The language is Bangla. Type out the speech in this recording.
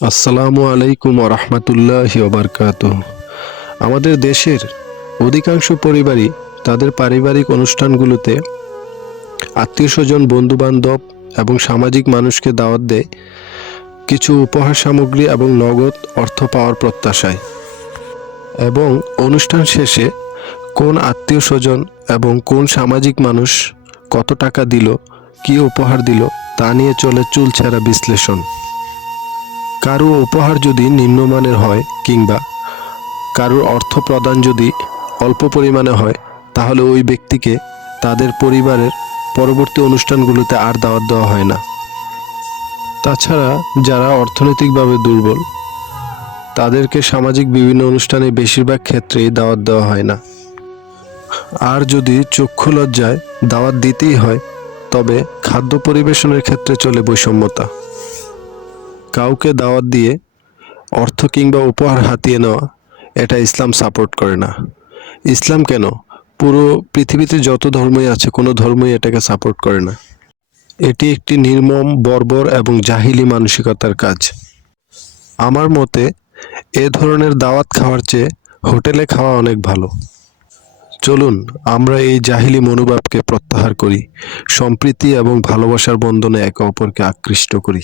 আসসালামু আলাইকুম রহমতুল্লাহি ওবারকাতুহ। আমাদের দেশের অধিকাংশ পরিবারই তাদের পারিবারিক অনুষ্ঠানগুলোতে আত্মীয় স্বজন, বন্ধুবান্ধব এবং সামাজিক মানুষকে দাওয়াত দেয় কিছু উপহার সামগ্রী এবং নগদ অর্থ পাওয়ার প্রত্যাশায়। এবং অনুষ্ঠান শেষে কোন আত্মীয় স্বজন এবং কোন সামাজিক মানুষ কত টাকা দিল, কী উপহার দিল, তা নিয়ে চলে চুলছেরা বিশ্লেষণ। কারো উপহার যদি নিম্নমানের হয় কিংবা কারোর অর্থ প্রদান যদি অল্প পরিমাণে হয়, তাহলে ওই ব্যক্তিকে তাদের পরিবারের পরবর্তী অনুষ্ঠানগুলোতে আর দাওয়াত দেওয়া হয় না। তাছাড়া যারা অর্থনৈতিকভাবে দুর্বল, তাদেরকে সামাজিক বিভিন্ন অনুষ্ঠানে বেশিরভাগ ক্ষেত্রেই দাওয়াত দেওয়া হয় না। আর যদি চক্ষু লজ্জায় দাওয়াত দিতেই হয়, তবে খাদ্য পরিবেশনের ক্ষেত্রে চলে বৈষম্যতা। কাউকে দাওয়াত দিয়ে অর্থ কিংবা উপহার হাতিয়ে নেওয়া, এটা ইসলাম সাপোর্ট করে না। ইসলাম কেন, পুরো পৃথিবীতে যত ধর্মই আছে কোনো ধর্মই এটাকে সাপোর্ট করে না। এটি একটি নির্মম, বর্বর এবং জাহিলি মানসিকতার কাজ। আমার মতে এ ধরনের দাওয়াত খাওয়ার চেয়ে হোটেলে খাওয়া অনেক ভালো। চলুন আমরা এই জাহিলি মনোভাবকে প্রত্যাহার করি, সম্প্রীতি এবং ভালোবাসার বন্ধনে একে অপরকে আকৃষ্ট করি।